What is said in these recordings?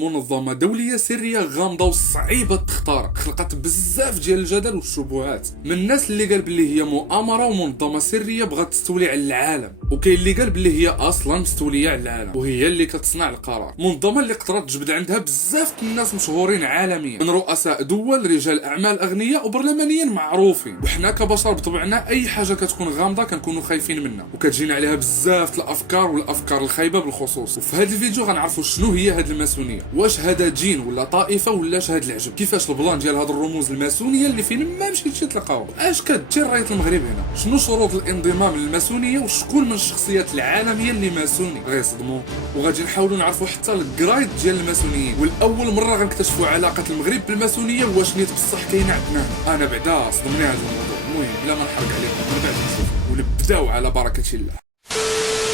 منظمة دولية سرية غامضة وصعيبة التختارق، خلقت بزاف ديال الجدل والشبهات من الناس اللي قال بلي هي مؤامرة ومنظمة سرية بغات تستولي على العالم، وكاين اللي قال بلي هي اصلا مستولية على العالم وهي اللي كتصنع القرار. منظمة اللي قدرت تجبد عندها بزاف الناس مشهورين عالميا، من رؤساء دول، رجال اعمال اغنياء وبرلمانيين معروفين. وحنا كبشر بطبعنا اي حاجة كتكون غامضة كنكونوا خايفين منها وكتجينا عليها بزاف الافكار والافكار الخايبة بالخصوص. وفي هذا الفيديو غنعرفوا شنو هي هذه الماسونية، واش هذا جين ولا طائفة ولا هذا العجب، كيفاش البلان ديال هاد الرموز الماسونية اللي فين ما مشيتي تلقاوهم، اش كدير راية المغرب هنا، شنو شروط الانضمام للماسونية وشكون من الشخصيات العالمية اللي ماسوني غيصدموا. وغادي نحاولوا نعرفوا حتى الكرايد ديال الماسونيين، والاول مرة غنكتشفوا علاقة المغرب بالماسونية واش نيت بصح كاينه عندنا. انا بعدا صدمني هذا الموضوع. المهم بلا ما نحرق عليكم من بعد نشوفوا ونبداو على بركة الله.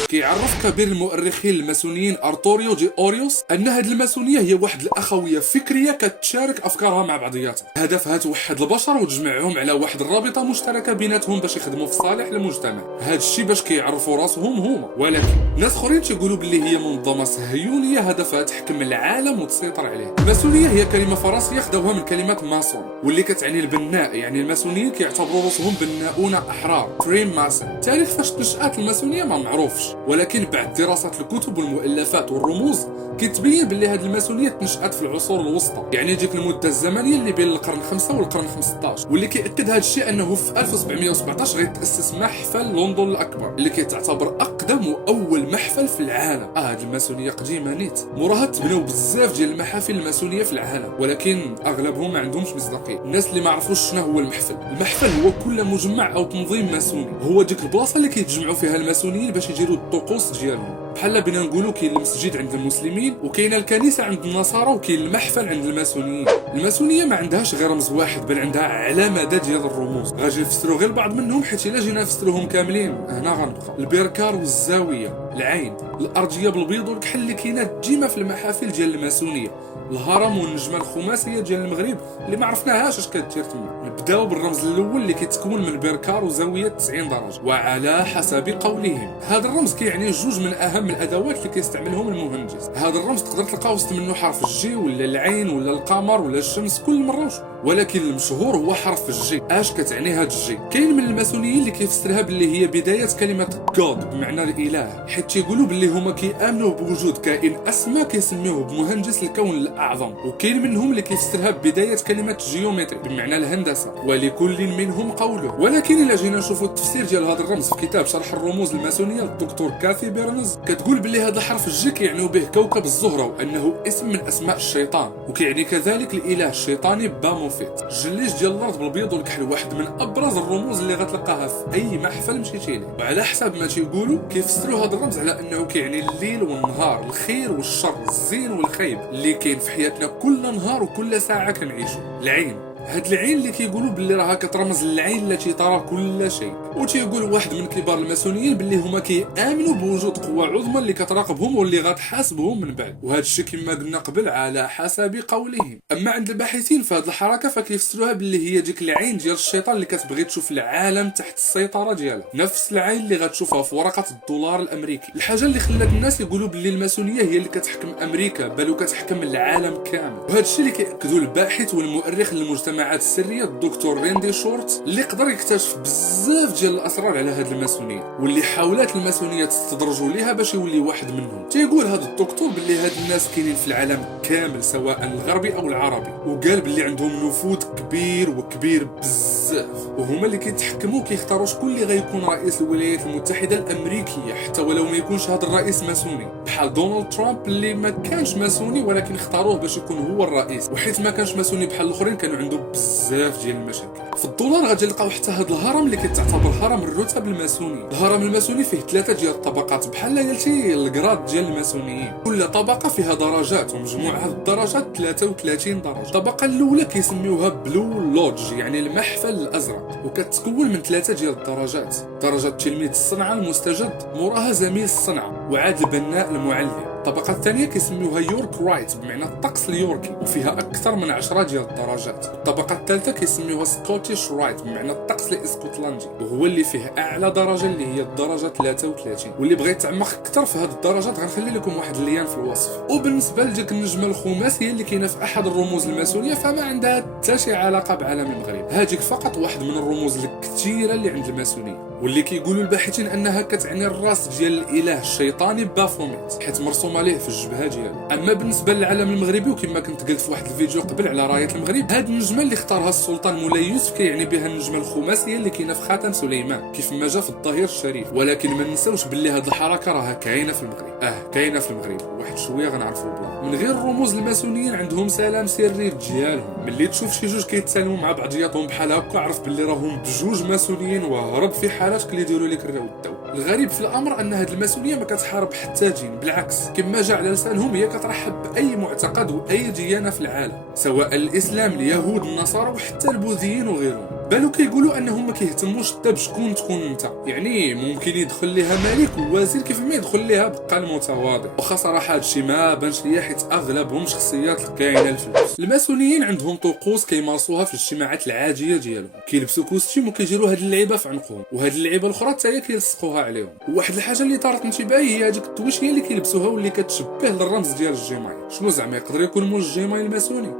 كيعرف كبير المؤرخين الماسونيين ارتوريو دي اوريوس ان هذه الماسونيه هي واحد الاخويه فكريه كتشارك افكارها مع بعضياتها، هدفها توحد البشر وتجمعهم على واحد الرابطه مشتركه بيناتهم باش يخدموا في صالح المجتمع. هذا الشيء باش كيعرفوا راسهم هما، ولكن ناس اخرين تيقولوا باللي هي منظمه صهيونيه هدفها تحكم العالم وتسيطر عليه. الماسونيه هي كلمه فرنسيه خداوها من كلمه ماسون واللي كتعني البناء، يعني الماسونيين كيعتبروا راسهم بناؤون احرار، فريم ماسون. تاريخ فاش نشات الماسونيه ما معروفش، ولكن بعد دراسة الكتب والمؤلفات والرموز كيتبين باللي هذه الماسونية تنشأت في العصور الوسطى، يعني ديك المدة الزمنية اللي بين القرن 5 والقرن 15. واللي كيأكد هذا الشيء انه في 1717 غيتأسس محفل لندن الاكبر اللي كيتعتبر اقدم واول محفل في العالم. هذه الماسونية قديمة نيت، موراها تبنوا بزاف ديال المحافل الماسونية في العالم، ولكن اغلبهم ما عندهمش مصداقية. الناس اللي ما عرفوش شنو هو المحفل هو كل مجمع او تنظيم ماسوني، هو ديك البلاصة اللي كيتجمعوا فيها الماسونيين باش يديروا الطقوس ديالهم. بحال بينا نقولوا كاين المسجد عند المسلمين وكاينه الكنيسه عند النصارى وكاين المحفل عند الماسونيين. الماسونيه ما عندهاش غير رمز واحد، بل عندها علامه ديال الرموز. غادي نفسروا غير بعض منهم حيت الا جينا نفسروهم كاملين هنا غنبقى. البركار والزاويه، العين، الارضيه بالبيض والكحل اللي كاينه ديما في المحافل ديال الماسونيه، الهرم والنجمه الخماسيه ديال المغرب اللي ما عرفناهاش اش كدير تما. نبداو بالرمز الاول اللي كيتكون من بركار وزاويه 90 درجه، وعلى حسب قولهم هذا الرمز كيعني جوج من اهم الادوات اللي كيستعملهم المهندس. هذا الرمز تقدر تلقاو وسط منه حرف الجي ولا العين ولا القمر ولا الشمس كل مره، ولكن المشهور هو حرف الجي. اش كتعني هاد الجي؟ كاين من الماسونيين اللي كيفسرها باللي هي بدايه كلمه جود بمعنى الاله، حيت تيقولوا باللي هما كيامنوا بوجود كائن اسمى كيسميوه بمهندس الكون الاعظم. وكاين منهم اللي كيفسرها ببدايه كلمه جيومتري بمعنى الهندسه، ولكل منهم قوله. ولكن الا جينا نشوفوا التفسير ديال هذا الرمز في كتاب شرح الرموز الماسونيه للدكتور كاثي بيرنز، كتقول باللي هذا حرف الجي كيعنوا به كوكب الزهره وانه اسم من اسماء الشيطان، وكيعني كذلك الاله الشيطاني باموفيت. الجليج ديال الارض بالبيض والكحل واحد من ابرز الرموز اللي غتلقاها في اي محفل مشيتي ليه، وعلى حسب ما تيقولوا كيفسروا هذا الرمز على انه كيعني الليل والنهار، الخير والشر، الزين والخيب اللي كاين في حياتنا كل نهار وكل ساعه كنعيشوا. العين، هاد العين اللي كيقولوا باللي راها كترمز للعين التي ترى كل شيء. وتيقول واحد من كبار الماسونيين باللي هما كيامنوا بوجود قوة عظمى اللي كتراقبهم واللي غتحاسبهم من بعد، وهذا الشيء كما قلنا قبل على حسب قولهم. اما عند الباحثين في هذه الحركه فكيفسروها باللي هي ديك العين ديال الشيطان اللي كتبغي تشوف العالم تحت السيطره ديالها، نفس العين اللي غتشوفها في ورقه الدولار الامريكي. الحاجه اللي خلات الناس يقولوا باللي الماسونيه هي اللي كتحكم امريكا بل وكتحكم العالم كامل، وهذا الشيء اللي كيأكدوا الباحث والمؤرخ للمجتمعات السريه الدكتور ريندي شورت، اللي قدر يكتشف بزاف ديال الاسرار على هذه الماسونيه واللي حاولات الماسونيه تستدرجوا ليها باش يولي واحد منهم. تيقول هذا الدكتور باللي هاد الناس كاينين في العالم كامل سواء الغربي او العربي، وقال باللي عندهم نفوذ كبير وكبير بزاف، وهما اللي كيتحكموا كيختاروا شكون اللي غيكون رئيس الولايات المتحده الامريكيه حتى ولو ما يكونش هذا الرئيس ماسوني، بحال دونالد ترامب اللي ما كانش ماسوني ولكن اختاروه باش يكون هو الرئيس، وحيت ما كانش ماسوني بحال الاخرين كانوا عنده بزاف ديال المشاكل. في الدولار غادي نلقاو حتى هذا الهرم اللي كيتعتبر هرم الرتب الماسوني. الهرم الماسوني فيه 3 ديال الطبقات بحال قلتي الكراد ديال الماسونيين، كل طبقه فيها درجات ومجموع هاد الدرجات 33 درجه. الطبقه الاولى كيسميوها بلو لودج يعني المحفل الازرق، وكتكون من 3 ديال الدرجات: درجه تلميذ الصنعه المستجد، موراها زميل الصنعه، وعاد البناء المعلم، الطبقه الثانيه كيسميوها يورك رايت بمعنى الطقس اليوركي وفيها اكثر من 10 ديال الدرجات. الطبقه الثالثه كيسميوها سكوتيش رايت بمعنى الطقس الاسكتلندي وهو اللي فيه اعلى درجه اللي هي الدرجه 33. واللي بغى يتعمق اكثر في هذه الدرجات غنخلي لكم واحد اللين في الوصف. وبالنسبه لديك النجمه الخماسيه اللي كاينه في احد الرموز الماسونيه فما عندها حتى شي علاقه بعالم المغرب، هذيك فقط واحد من الرموز الكثيره اللي عند الماسونيه واللي كيقولوا الباحثين انها كتعني الراس ديال الاله الشيطاني بافوميت حيت مرسوم عليه في الجبهه ديالو. اما بالنسبه للعالم المغربي وكما كنت قلت في واحد الفيديو قبل على رايه المغرب، هاد النجمه اللي اختارها السلطان مولاي يوسف كيعني بها النجمه الخماسيه اللي كاينه في خاتم سليمان كيف ما جا في الظهير الشريف. ولكن ما ننساوش باللي هاد الحركه راها كاينه في المغرب، كاينه في المغرب واحد شويه غنعرفوا بها. من غير الرموز الماسونيين عندهم سلام سري ديالهم، ملي تشوف شي جوج كيتسالموا مع بعضياتهم بحال هكا عرف باللي راهم بجوج ماسونيين وهرب في حالات كيديروا لك الراو الدو. الغريب في الامر ان هاد الماسونيه ما كتحارب حتى دين، بالعكس كما جا على لسانهم هي كترحب باي معتقد واي ديانه في العالم سواء الاسلام اليهود النصارى وحتى البوذيين وغيرهم. بل كيقولوا انهم ما كيهتموش حتى بشكون تكون انت، يعني ممكن يدخل ليها ملك ووزير كيف ما يدخل ليها بقى المتواضع. وخا صراحه هادشي ما بانش ليا حيت اغلبهم شخصيات كاينه الفلوس. الماسونيين عندهم طقوس كيمارسوها في الاجتماعات العاديه ديالهم، كيلبسوا كوستيم وكيديروا هاد اللعيبه في عنقهم وهاد اللعيبه الاخرى حتى هي كيلصقوها عليهم. وواحد الحاجه اللي طارت انتباهي هي هذيك التويشيه اللي كيلبسوها واللي كتشبه للرمز ديال الجيماي. شنو زعما يقدر يكون مول الجيماي الماسوني؟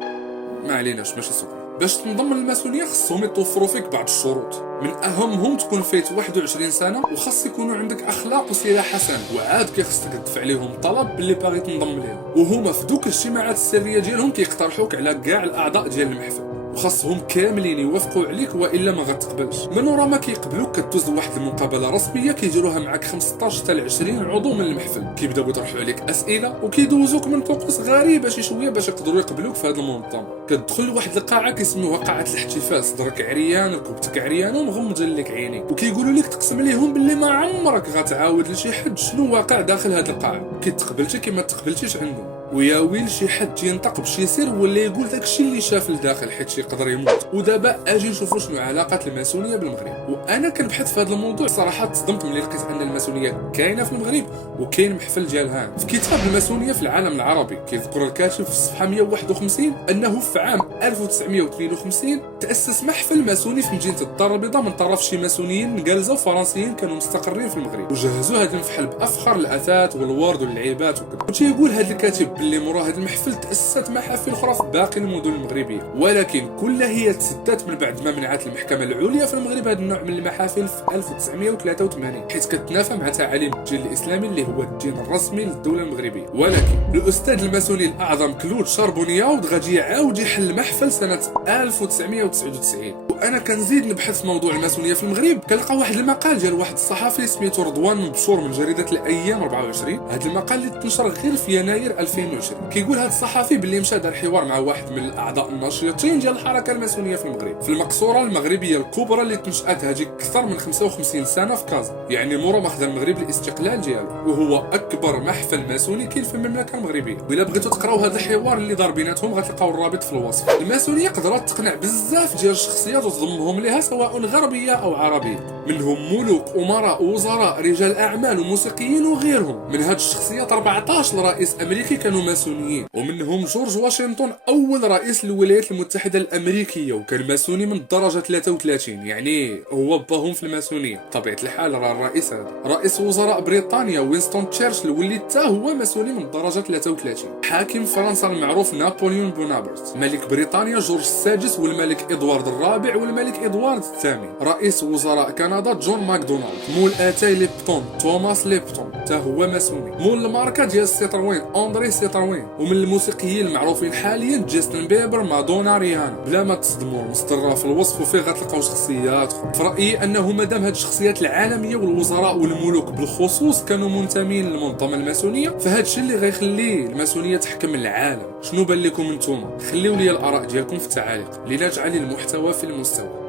ما عليناش ماشي سؤال. باش تنضم للماسونيه خصهم يتوفروا فيك بعض الشروط، من اهمهم تكون فايت 21 سنه وخاص يكونوا عندك اخلاق وسيره حسنه، وعاد كيخصك تدفع لهم طلب باللي باغي تنضم لهم. وهما في دوك الاجتماعات السريه ديالهم كيقترحوك على كاع الاعضاء ديال المحفل وخاصهم كاملين يوافقوا عليك والا ما غتقبلش. من ورا ما كيقبلوك كدوز لواحد المقابله رسميه كيديروها معك 15 حتى ل 20 عضو من المحفل، كيبداو يطرحوا عليك اسئله وكيدوزوك من طقوس غريبه شي شويه باش يقدروا يقبلوك في هذا المنظمه. كتدخل لواحد القاعه كيسموها قاعه الاحتفال، صدرك عريان ركبتك عريان ومغمضين لك عينيك وكيقولوا لك تقسم ليهم باللي ما عمرك غتعاود لشي حد شنو واقع داخل هذه القاعه، كتقبلتي كما تقبلتيش عندهم. ويا ويل شي حد ينطق بشي سر ولا يقول داكشي اللي شاف لداخل حيت يقدر يموت. ودابا اجي نشوفوا شنو علاقه الماسونيه بالمغرب. وانا كنبحث في هذا الموضوع صراحه تصدمت ملي لقيت ان الماسونيه كاينه في المغرب وكاين محفل ديالها. في كتاب الماسونيه في العالم العربي كيذكر الكاتب في الصفحه 151 انه في عام 1952 تاسس محفل ماسوني في مدينه الدار البيضاء من طرف شي ماسونيين مقالزه وفرنسيين كانوا مستقرين في المغرب، وجهزوا هذا المحفل بافخر الاثاث والورد واللعيبات وكذا. وتيقول هذا الكاتب باللي مورا هذا المحفل تاسست محافل اخرى في باقي المدن المغربيه، ولكن كلها هي تسدات من بعد ما منعت المحكمه العليا في المغرب هذا النوع من المحافل في 1983 حيث كتنافى مع تعاليم الدين الاسلامي اللي هو الدين الرسمي للدوله المغربيه. ولكن الاستاذ الماسوني الاعظم كلود شاربونياود غادي يعاود يحل محفل سنه 1999. وانا كنزيد نبحث في موضوع الماسونيه في المغرب كنلقى واحد المقال ديال واحد الصحفي سميتو رضوان مبشور من جريده الايام 24. هذا المقال اللي تنشر غير في يناير 2020. كيقول هذا الصحفي باللي مشى دار حوار مع واحد من الاعضاء الناشطين ديال الحركه الماسونيه في المغرب في المقصوره المغربيه الكبرى اللي تنشات هذيك اكثر من 55 سنه في كازا، يعني مورا ما خدا المغرب الاستقلال ديالو، وهو اكبر محفل ماسوني كاين في المملكه المغربيه. وإلا بغيتوا تقراو هذا الحوار اللي دار بيناتهم غتلقاو الرابط في الوصف. الماسونيه قدرت تقنع بزاف ديال الشخصيات وتضمهم لها سواء غربيه او عربيه، منهم ملوك امراء وزراء رجال اعمال وموسيقيين وغيرهم. من هاد الشخصيات 14 رئيس امريكي كانوا ماسونيين، ومنهم جورج واشنطن اول رئيس للولايات المتحده الامريكيه وكان ماسوني من الدرجه 33، يعني هو باهم في الماسونيه. طبيعه الحال راه الرئيس هذا رئيس وزراء بريطانيا وينستون تشرشل واللي حتى هو ماسوني من الدرجه 33. حاكم فرنسا المعروف نابليون بونابرت، ملك بريطانيا جورج السادس والملك ادوارد الرابع والملك ادوارد الثامن، رئيس وزراء كندا جون ماكدونالد، مول اتاي ليبتون توماس ليبتون حتى هو ماسوني، مول الماركه ديال السيتروين اندري سيتروين، ومن الموسيقيين المعروفين حاليا جاستن بيبر مادونا ريهانا. بلا ما تصدموا المستر في الوصف وفيه غتلقاو شخصيات اخرى. في رايي انه مادام هاد الشخصيات العالميه والوزراء والملوك بالخصوص كانوا منتمين للمنظمه الماسونيه فهاد الشيء اللي غيخلي الماسونيه تحكم العالم. شنو بان لكم نتوما؟ خليو لي الاراء ديالكم في التعاليق لنجعل المحتوى في المستوى.